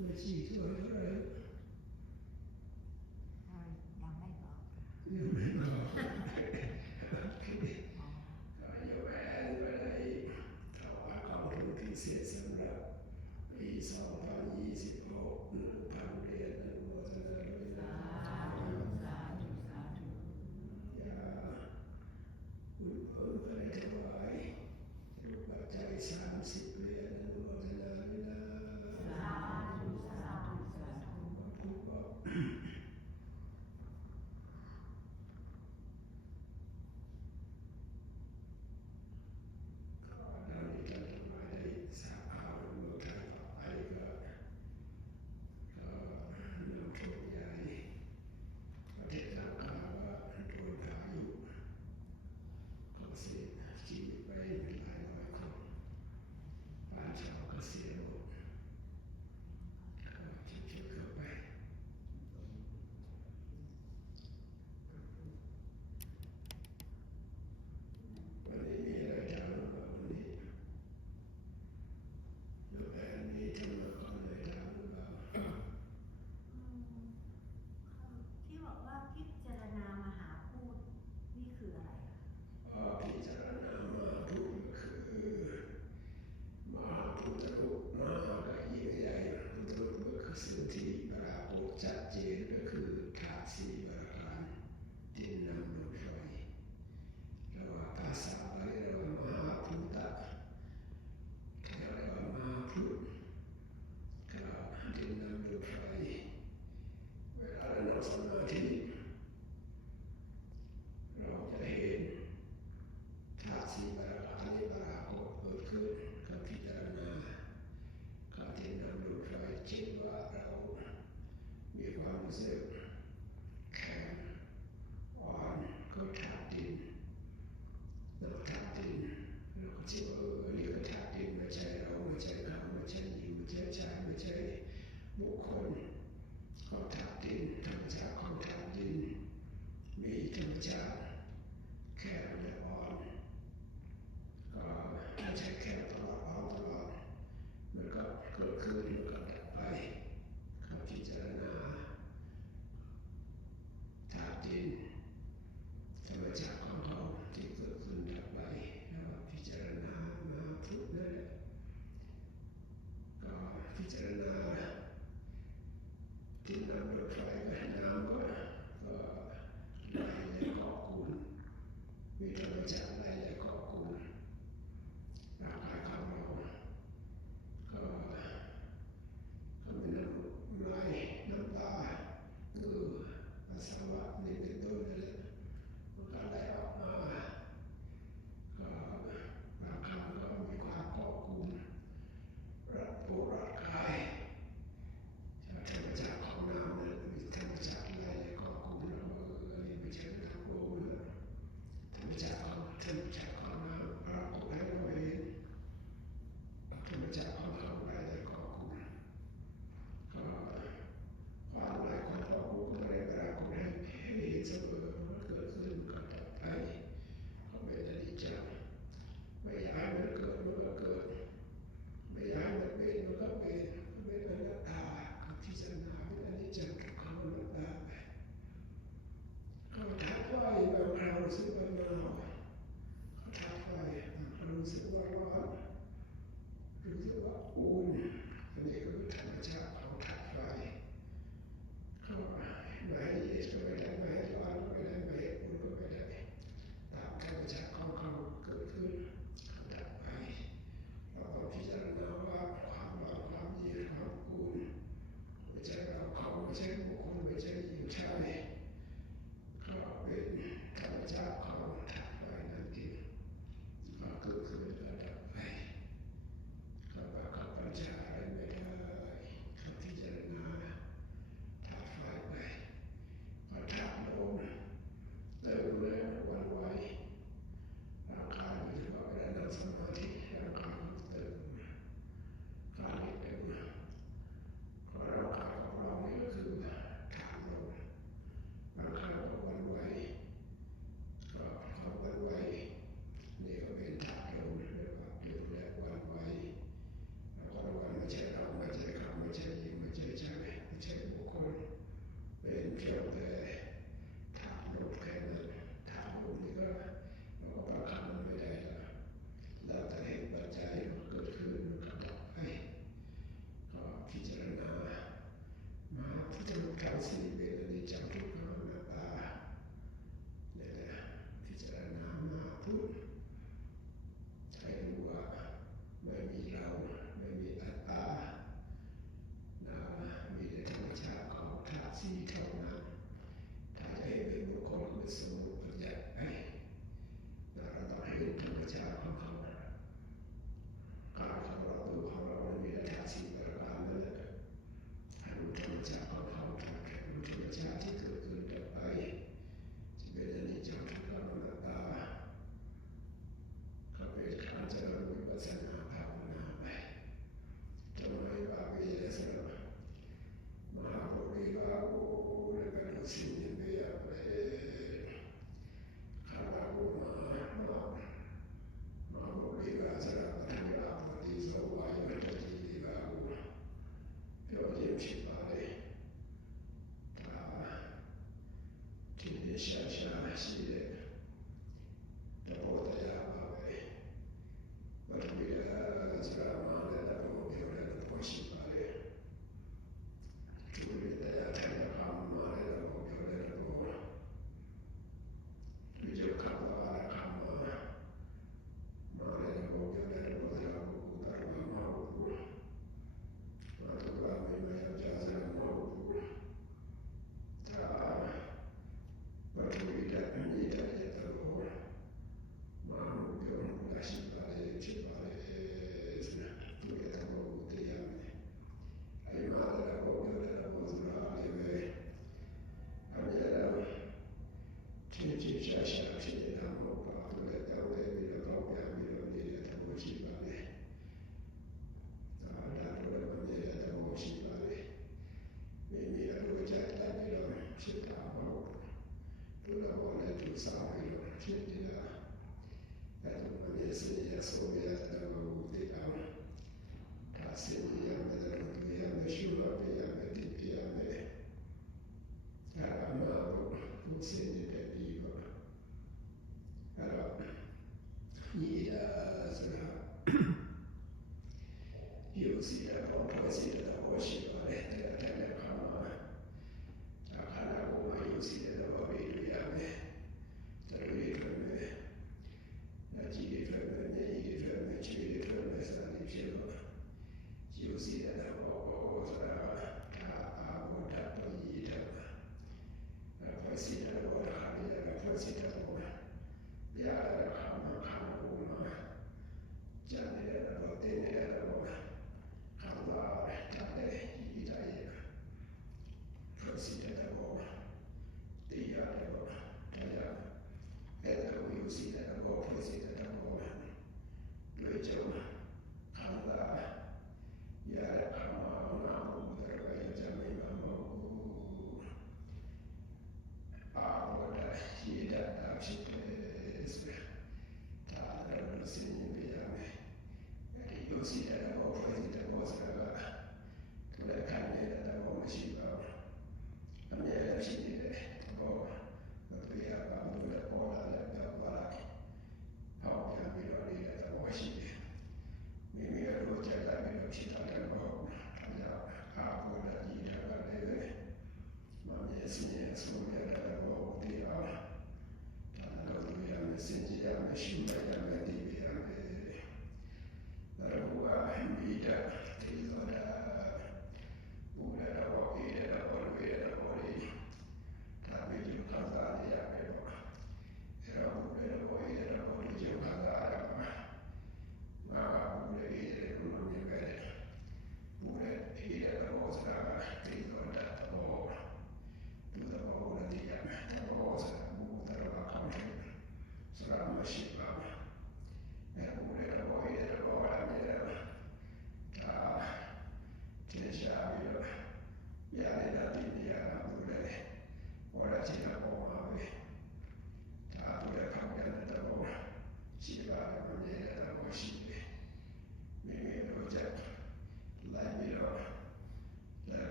ไม่ชี้ตัวอะไรยังไม่บอกยังไม่บอกก็อย่าแหวนไปเลยถวายกองทุนพิเศษสำหรับปี2026 1,000 เหรียญอนุโมทนาด้วยนะอย่าอุ่นเอิ้นไปถวายลูกปัจจัย30 เหรียญอนุโมทนาด้วยนะทุกบอกชีวิตไปเป็นหลายร้อยคนบ้านชาวก็เสียหมดก็เชื่อเข้าไปวันนี้มีอะไรทำหรือเปล่าวันนี้ยกแผ่นนี้ทำแล้วก็เลยทำหรือเปล่าที่บอกว่าพิจารณามหาพูดนี่คืออะไรพิจารณามหาพูดก็คือมหาพุทธรูปมหากะยิ่งใหญ่พุทธรูปก็คือสิ่งที่ปรากฏชัดเจนก็คือธาตุสี่ประการดินน้ำลมไฟแล้วว่าภาษาบาลีเรียกว่ามหาพุทธะเรียกว่ามหาพุทธก็ดินน้ำลมไฟเวลาเรานั่งสมาธิเราจะเห็นธาตุสี่ประการนี้ปรากฏเกิดขึ้นก็พิจารณาก็ดินน้ำลมไฟคิดว่าเรามีความรู้สึกแข็งอ่อนก็ธาตุดินแล้วธาตุดินเราก็คิดว่านี่ก็ธาตุดินไม่ใช่เราไม่ใช่เขาไม่ใช่หญิงไม่ใช่ชายไม่ใช่บุคคลก็ธาตุดินธรรมชาติของธาตุดินมีธรรมชาติแข็งและอ่อนก็ไม่ใช่แข็งตลอดอ่อนตลอดมันก็เกิดขึ้นมันก็ดับไปก็พิจารณาธาตุดินธรรมชาติของเขาที่เกิดขึ้นดับไปแล้วพิจารณามาพุทธนั่นแหละก็พิจารณาที่น้ำลมไฟกับน้ำก็ไหลและเกาะกลุ่มมีธรรมชาติไหลและเกาะกลุ่มร่างกายของเราก็มีน้ำลายน้ำตาปัสสาวะนี่เป็นต้นนั่นแหละมันก็ไหลออกมาก็บางครั้งก็มีความเกาะกลุ่มรัดโผร่างกาย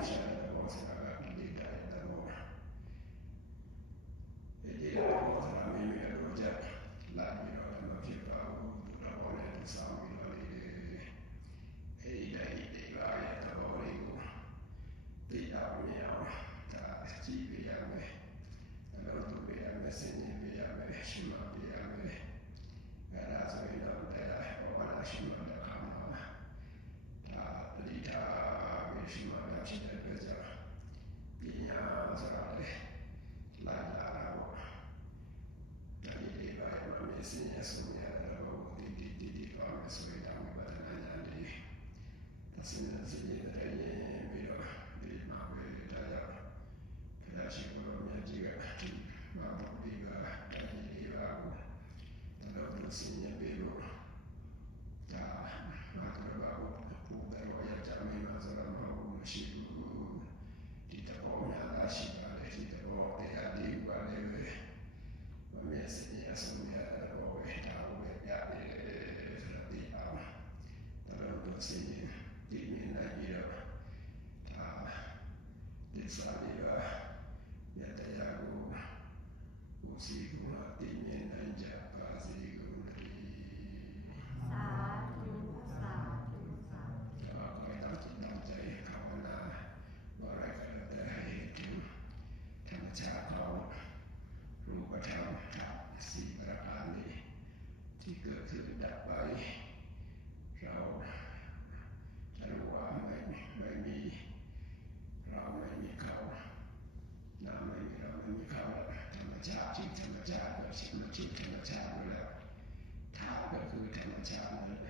Shana Mosaka Dita Damo Edita Mosaka Mimi Roja Lamino Nokipa Lavone Sami Eida Ida Taborigo Dita Miao Ta Chibiame Aloto Biame Sini Biame Shima Biame Garazo Ida Owana Shima Kama Ta Dita Shima Shima Beja Pinya Zarale Lada Jadi baik mesinya semuanya adalah di kami sedang bertanya di tasnya sini dari biro di mana daya kerja sebelumnya juga mau diga dari biro dalam mesinya biro ya maka baru baru ya kami masalah mau mesin tidak mau nyalasi balik tidak mau di balik Mesinya semuanya boleh tahu ya seperti apa dalam mesinya ingin lagi di sana ya tayaku usiku ingin aja pasiku satu kalau kita cari kawan mereka dari itu kan caraรูปธรรม4ประการนี้ที่เกิดขึ้นดับไปเราจะรู้ว่าไม่มีเราไม่มีเขาน้ำไม่มีเราไม่มีเขาธรรมชาติที่ธรรมชาติก็สิ่งที่ธรรมชาติอยู่แล้วธาตุก็คือธรรมชาตินั่นแหละ